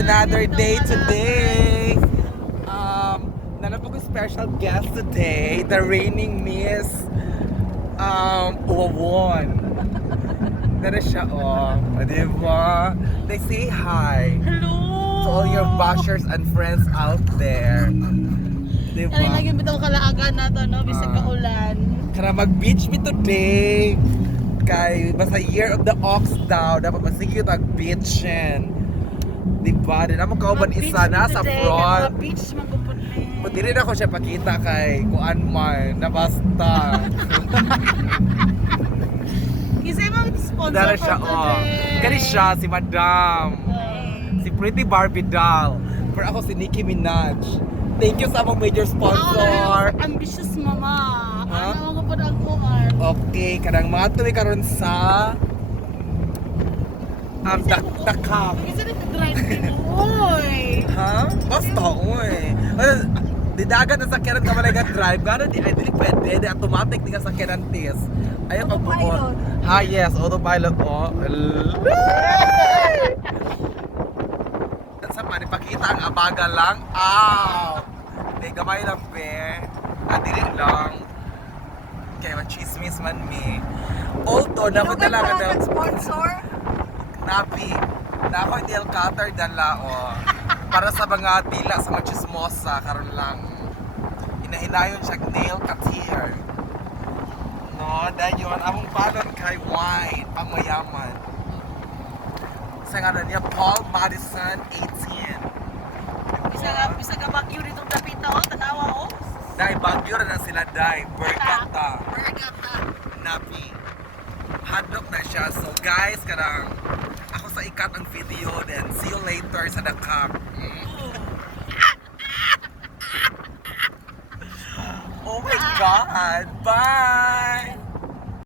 another day today. Nanapag ko special guest today, the reigning Miss Uwawon. Nara siya, oh. Diba? They say hi Hello! to all your bashers and friends out there. Diba? Kaya lagi bitong kalaagan na to, no? Bisag kaulan. Kaya mag-beach me today. Kay basta year of the ox daw, dapat masigit ang beachin. Diba? Di naman kauban isa na sa front. Mga beach, magpupunli. Pati rin ako siya pakita kay kuan man na basta. Isa yung mga sponsor Dala for siya, oh. today. Kani siya, si Madam. Si Pretty Barbie Doll. Pero ako si Nicki Minaj. Thank you sa among major sponsor. Ambitious mama. Ha? Ano mga po na ang kuhan? Okay, kanang mga tuwi karon sa Dakak. Isa rin drive din, oy. Ha? Basta, oy. Didagat na sakyanan ka malaga drive. Gano'n di, ay, di pwede. Di automatic di ka sakyanan test. Ayaw pagbuon. Ha, yes. Autopilot, oh. At sa man, ipakita ang abaga lang. Ow! Di, gamay lang, be. Dili lang. Kaya machismis man me. Although, naman talaga na. sponsor? Napi. Na ako nail cutter dala, oh. Para sa mga dila sa mga chismosa, karon lang. Hinahinayon siya nail cutter. No, dahil yun, among balon kay wine, pangmayaman. Sa nga niya, Paul Madison, 18. Bisa ka bagyo dito dapita, oh. Tanawa, oh. Dahil bagyo na sila, dahil Bergata. Bergata. Napi. Hadlock na siya. So guys, karang ako sa ikat ang video, then see you later sa Dakar. Oh my God! Bye!